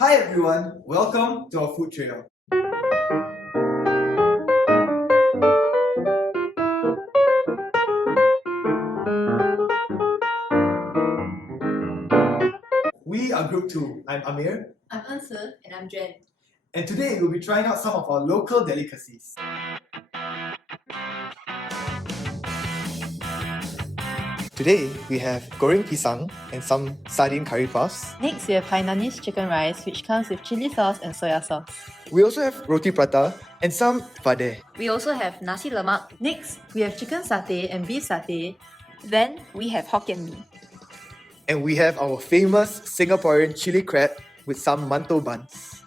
Hi everyone, welcome to our food trail. We are Group 2. I'm Amir. I'm Anse. And I'm Juen. And today we'll be trying out some of our local delicacies. Today we have Goreng Pisang and some sardine curry puffs. Next, we have Hainanese chicken rice, which comes with chili sauce and soya sauce. We also have Roti Prata and some vade. We also have Nasi Lemak. Next, we have chicken satay and beef satay. Then, we have Hokkien Mee. And we have our famous Singaporean chili crab with some mantou buns.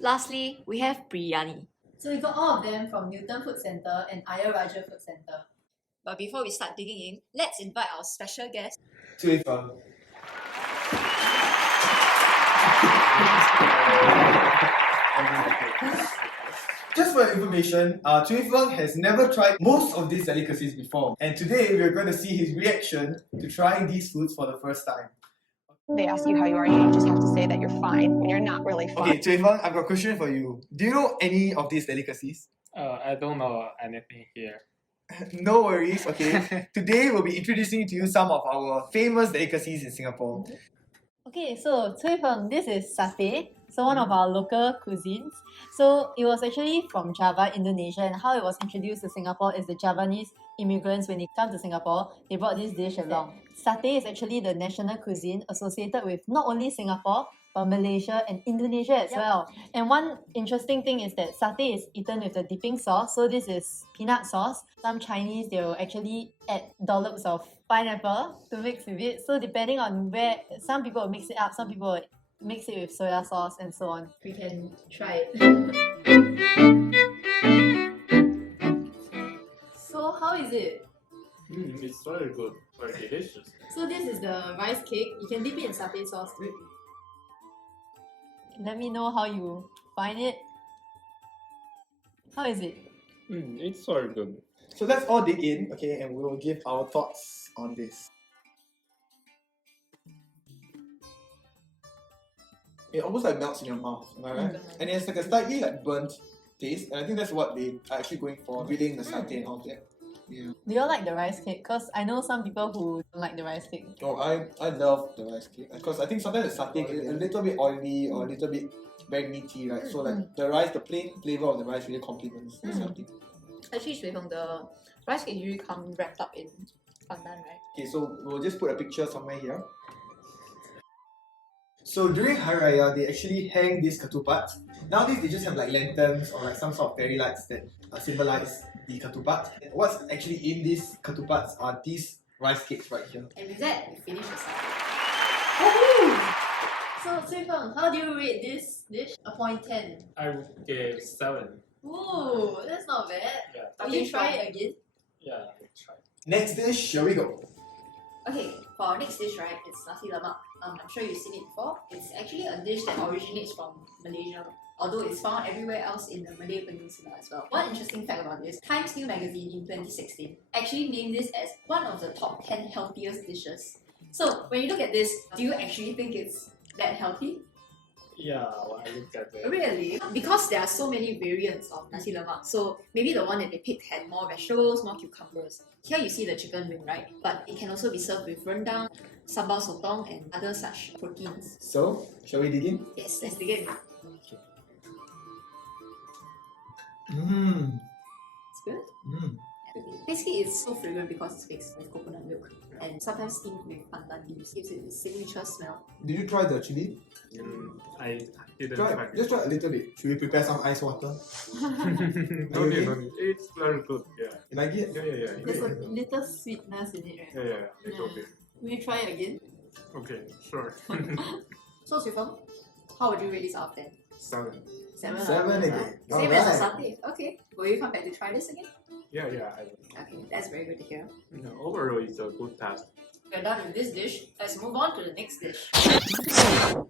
Lastly, we have Biryani. So we got all of them from Newton Food Centre and Ayer Rajah Food Centre. But before we start digging in, let's invite our special guest. Feng. Just for your information, Feng has never tried most of these delicacies before, and today we are going to see his reaction to trying these foods for the first time. They ask you how you are, you just have to say that you're fine when you're not really fine. Okay, Feng, I've got a question for you. Do you know any of these delicacies? I don't know anything here. No worries, okay. Today we'll be introducing to you some of our famous delicacies in Singapore. Okay, so Feng, this is satay. So one of our local cuisines. So it was actually from Java, Indonesia, and how it was introduced to Singapore is the Javanese immigrants, when they come to Singapore, they brought this dish along. Satay is actually the national cuisine associated with not only Singapore, but Malaysia and Indonesia as well. And one interesting thing is that satay is eaten with a dipping sauce. So this is peanut sauce. Some Chinese, they will actually add dollops of pineapple to mix with it. So depending on where, some people will mix it up, some people will mix it with soya sauce and so on. We can try it. So how is it? It's very good, very delicious. So this is the rice cake. You can dip it in satay sauce too. Let me know how you find it. How is it? It's very good. So let's all dig in, okay, and we will give our thoughts on this. It almost like melts in your mouth, am I right? And it's like a slightly like burnt taste, and I think that's what they are actually going for, reading the satay and all that. Yeah. Do you all like the rice cake? Because I know some people who don't like the rice cake. Oh, I love the rice cake because I think sometimes the satay can be a little bit oily or a little bit very meaty, right? So like the rice, the plain flavor of the rice really complements the satay. Actually, Shui-Feng, the rice cake usually come wrapped up in pandan, right? Okay, so we'll just put a picture somewhere here. So during Hari Raya, they actually hang these ketupat. Nowadays, they just have like lanterns or like some sort of fairy lights that symbolize the ketupat. And what's actually in these ketupats are these rice cakes right here. And with that, we finish the salad. Woohoo! So, Shui-Feng, how do you rate this dish? A point 10. I would give 7. Ooh, that's not bad. Yeah. Will you try it again? Yeah, I'll try. Next dish, shall we go? Okay, for our next dish, right, it's Nasi Lemak. I'm sure you've seen it before. It's actually a dish that originates from Malaysia, although it's found everywhere else in the Malay Peninsula as well. One interesting fact about this, Times New Magazine in 2016 actually named this as one of the top 10 healthiest dishes. So when you look at this, do you actually think it's that healthy? Yeah, when I look at it. Really? Because there are so many variants of Nasi Lemak, so maybe the one that they picked had more vegetables, more cucumbers. Here you see the chicken wing, right? But it can also be served with rendang, sambal sotong, and other such proteins. So, shall we dig in? Yes, let's begin. Mmm. It's good. Mmm. Basically, it's so fragrant because it's mixed with coconut milk and sometimes steamed with pandan leaves. Gives it a signature smell. Did you try the chili? I didn't Try, try it. just try a little bit. Should we prepare some ice water? No need, no need. It's very good, yeah. You like it? Yeah. There's a little sweetness in it, right? Yeah, little bit. Will you try it again? Okay, sure. So, Shui-Feng, how would you rate this out of 10? 7. 7 7 again. Same as the satay. Okay. Will you come back to try this again? Yeah, I will. Okay, that's very good to hear. No, overall, it's a good taste. We're done with this dish. Let's move on to the next dish.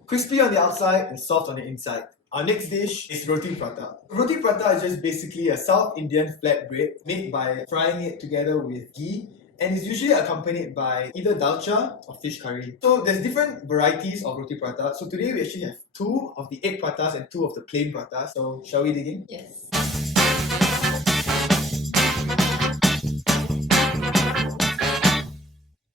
Crispy on the outside and soft on the inside. Our next dish is Roti Prata. Roti Prata is just basically a South Indian flatbread made by frying it together with ghee and it's usually accompanied by either dalcha or fish curry. So there's different varieties of roti prata. So today we actually have 2 of the egg pratas and 2 of the plain pratas. So shall we dig in? Yes.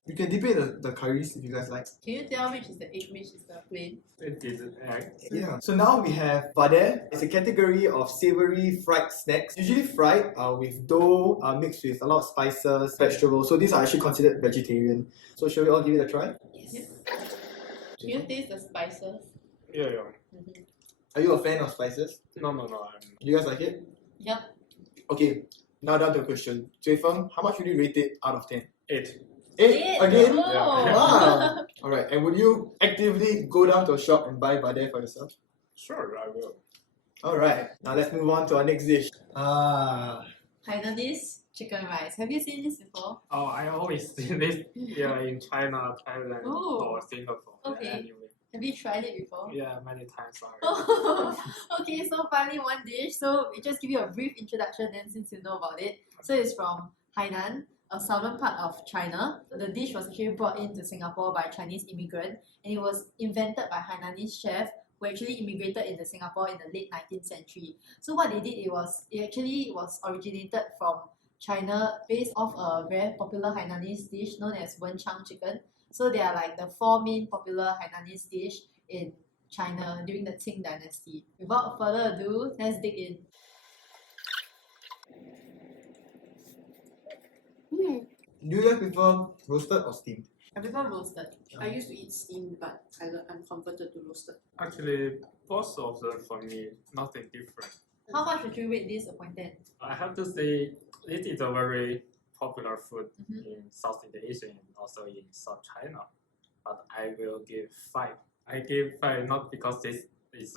You can dip it the curries if you guys like. Can you tell which is the egg, which is the plain? It is an egg. Yeah. So now we have vade. It's a category of savory fried snacks. Usually fried with dough mixed with a lot of spices, vegetables. So these are actually considered vegetarian. So shall we all give it a try? Yes. Can you taste the spices? Yeah. Are you a fan of spices? No. Do you guys like it? Yep. Okay. Now down to the question. Feng, how much would you rate it out of 10? 8. 8 again? Oh. Yeah. Wow. Alright, and would you actively go down to a shop and buy vade for yourself? Sure, I will. Alright, now let's move on to our next dish. Hainanese chicken rice. Have you seen this before? Oh, I always see this in China, Thailand, Oh. or Singapore. Okay. Anyway. Have you tried it before? Yeah, many times already. Oh, okay, so finally one dish. So we just give you a brief introduction then since you know about it. So it's from Hainan, a southern part of China. The dish was actually brought into Singapore by Chinese immigrant and it was invented by Hainanese chef who actually immigrated into Singapore in the late 19th century. So what they did, it was originated from China based off a very popular Hainanese dish known as Wenchang chicken. So they are like the 4 main popular Hainanese dish in China during the Qing dynasty. Without further ado, let's dig in. Do you guys prefer roasted or steamed? I prefer roasted. I used to eat steamed, but I'm converted to roasted. Actually, both of them for me, nothing different. How much would you rate this upon 10? I have to say, it is a very popular food Mhm. in Southeast Asia and also in South China. But I will give 5. I give 5 not because this is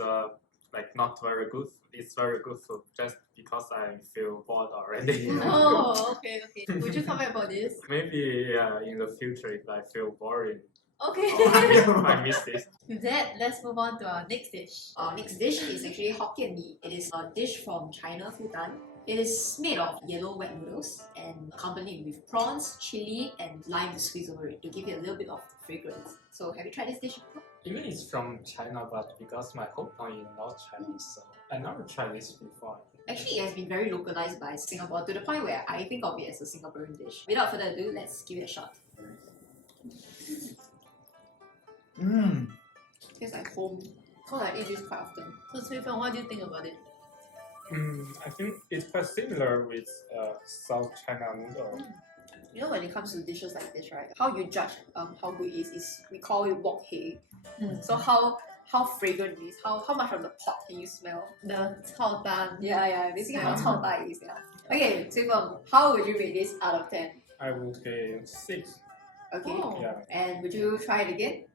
not very good. It's very good food just because I feel bored already. Oh, okay. Would you come back for this? Maybe in the future if I feel boring, Okay. I miss this. With that, let's move on to our next dish. Our next dish is actually Hokkien Mee. It is a dish from China, Fudan. It is made of yellow wet noodles and accompanied with prawns, chili, and lime to squeeze over it to give it a little bit of fragrance. So have you tried this dish before? Even it's from China, but because my hometown is not Chinese, so I never tried this before. Actually, it has been very localized by Singapore to the point where I think of it as a Singaporean dish. Without further ado, let's give it a shot. Mmm. Tastes like home. Because I eat this quite often. So, Suifeng, what do you think about it? I think it's quite similar with South China noodle. You know, when it comes to dishes like this, right? How you judge how good it is we call it wok hei. So how fragrant it is, how much of the pot can you smell? The cao dan. Yeah, basically how cao dai is, yeah. Okay, so how would you rate this out of 10? I would give 6. Okay. Oh. Yeah. And would you try it again?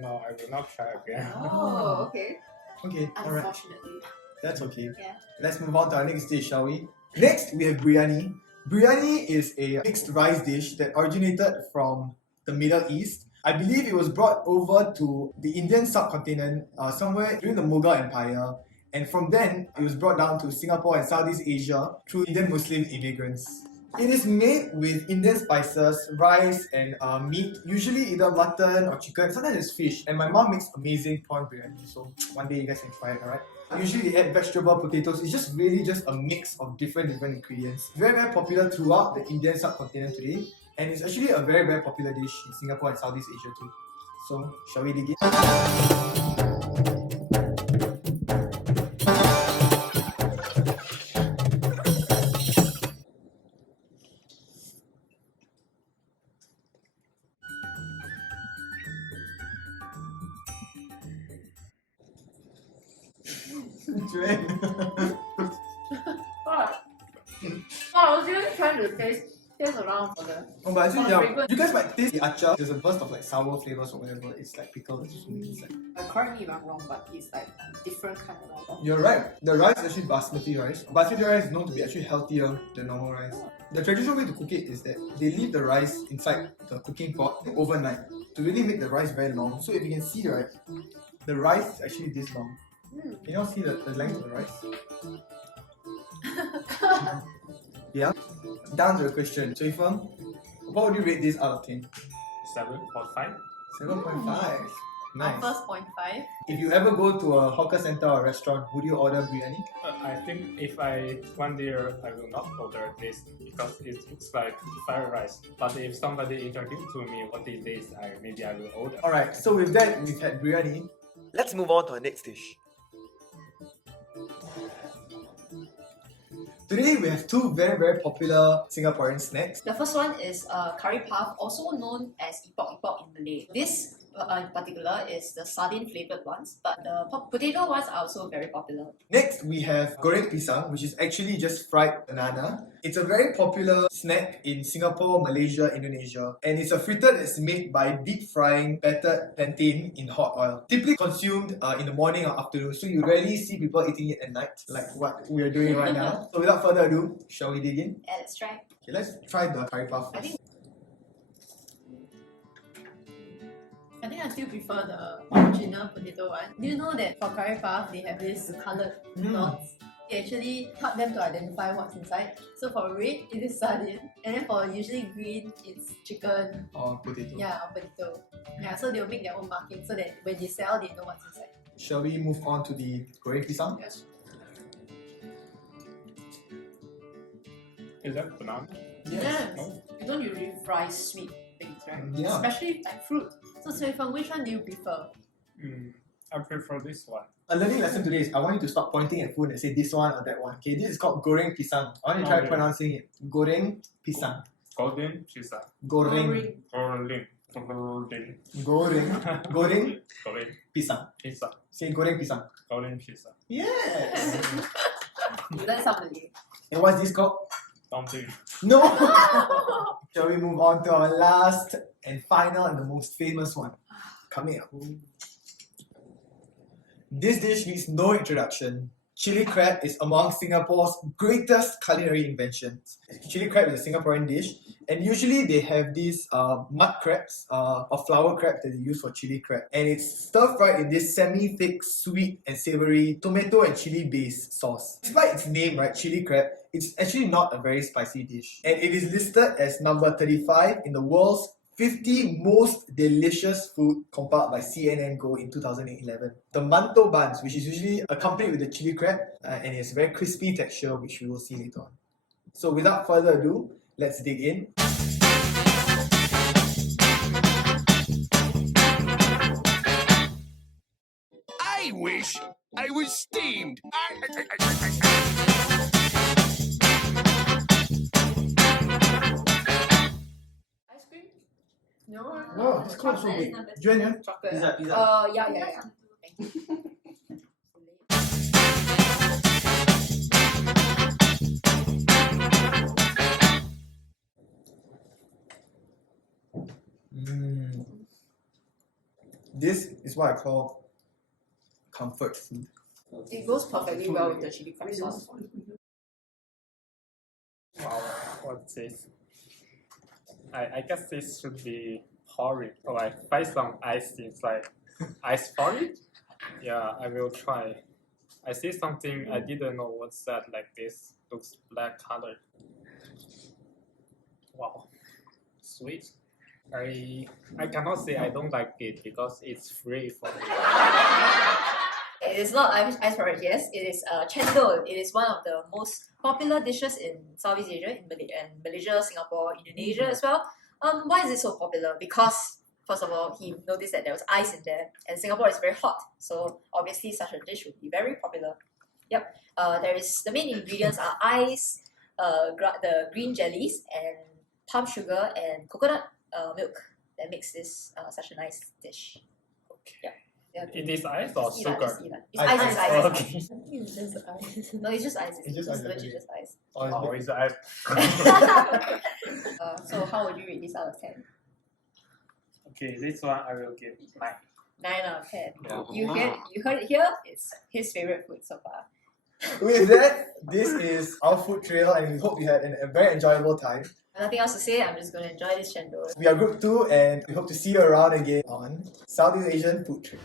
No, I will not try again. Oh, okay. Okay, alright. Unfortunately. That's okay. Yeah. Let's move on to our next dish, shall we? Next, we have biryani. Biryani is a mixed rice dish that originated from the Middle East. I believe it was brought over to the Indian subcontinent somewhere during the Mughal Empire. And from then, it was brought down to Singapore and Southeast Asia through Indian Muslim immigrants. It is made with Indian spices, rice, and meat, usually either mutton or chicken. Sometimes it's fish. And my mom makes amazing prawn biryani, so one day you guys can try it, alright? Usually they add vegetable, potatoes. It's just really just a mix of different ingredients. Very popular throughout the Indian subcontinent today. And it's actually a very popular dish in Singapore and Southeast Asia too. So, shall we dig in? Juen. I was just trying to taste around for the Oh, but actually, For yeah, fragrance. you guys might taste the achar. There's a burst of like sour flavors or whatever. It's like pickle that's just inside. correct me if I'm wrong, but it's like different kind of rice. You're right. The rice is actually basmati rice. Basmati rice is known to be actually healthier than normal rice. The traditional way to cook it is that they leave the rice inside the cooking pot overnight to really make the rice very long. So if you can see, right, the rice is actually this long. Can you all see the length of the rice? Yeah. Down to the question. So Feng, what would you rate this out of 10? 7.5. 7.5. Nice. First 0.5. If you ever go to a hawker center or restaurant, would you order biryani? I think if I one day I will not order this because it looks like fried rice. But if somebody introduced to me what is this, maybe I will order. Alright, so with that, we've had biryani. Let's move on to our next dish. Today we have two very popular Singaporean snacks. The first one is curry puff, also known as epok epok in Malay. This in particular is the sardine flavoured ones, but the potato ones are also very popular. Next we have Goreng Pisang, which is actually just fried banana. It's a very popular snack in Singapore, Malaysia, Indonesia, and it's a fritter that's made by deep frying battered plantain in hot oil. Typically consumed in the morning or afternoon, so you rarely see people eating it at night, like what we are doing right now. So without further ado, shall we dig in? Yeah, let's try. Okay, let's try the curry puff I first. I still prefer the original potato one. Do you know that for curry puff, they have this coloured dots? They actually help them to identify what's inside. So for red, it is sardine. And then for usually green, it's chicken. Or potato. Yeah, or potato. Yeah, so they'll make their own marking so that when they sell, they know what's inside. Shall we move on to the Goreng Pisang? Yes. Is that banana? Yes. No? You don't usually fry sweet things, right? Yeah. Especially like fruit. So Feng, which one do you prefer? I prefer this one. A learning lesson today is I want you to stop pointing at food and say this one or that one. Okay, this is called Goreng Pisang. I want you to try Okay. pronouncing it. Goreng Pisang. Golden pizza. Goreng. Golden. Golden. Goreng. Goreng Golden Pisang. pizza. Say Goreng Pisang. Golden pizza. Yes! You learn something. And what's this called? Dumpling. No! Shall we move on to our last and final and the most famous one? Coming up. This dish needs no introduction. Chili crab is among Singapore's greatest culinary inventions. Chili crab is a Singaporean dish, and usually they have these mud crabs or flower crabs that they use for chili crab. And it's stir fried in this semi-thick, sweet and savory tomato and chili based sauce. Despite its name, right, chili crab, it's actually not a very spicy dish. And it is listed as number 35 in the world's 50 most delicious food compiled by CNN Go in 2011. The mantou buns, which is usually accompanied with the chili crab, and it's a very crispy texture, which we will see later on. So without further ado, let's dig in. I wish I was steamed. Ice cream? No. Wow, this called so big. Juen and En? Chocolate. Pizza. Yeah. Thank you. This is what I call comfort food. It goes perfectly well with the chili crab sauce. Wow, what's this? I guess this should be porridge. Or like find some ice inside. Ice porridge? Yeah, I will try. I see something I didn't know what's that like this. Looks black color. Wow. Sweet. I cannot say I don't like it because it's free for me. It is not ice porridge, yes. It is cendol. It is one of the most popular dishes in Southeast Asia, in Malaysia, Singapore, Indonesia as well. Why is it so popular? Because, first of all, he noticed that there was ice in there, and Singapore is very hot, so obviously such a dish would be very popular. Yep. The main ingredients are ice, the green jellies, and palm sugar and coconut milk that makes this such a nice dish. Okay. Yeah. It is ice or Just eat lah, sugar? just eat lah. It's Ice, ice, ice. ice. Okay. It's just ice. No, it's just ice. It's just ice, legit okay. just ice. Oh, it's ice. So how would you rate this out of 10? Okay, this one I will give 9. 9 out of 10. Yeah. You heard it here. It's his favorite food so far. With that, this is our food trail, and we hope you had a very enjoyable time. Nothing else to say. I'm just going to enjoy this cendol. We are Group 2, and we hope to see you around again on Southeast Asian Food Trail.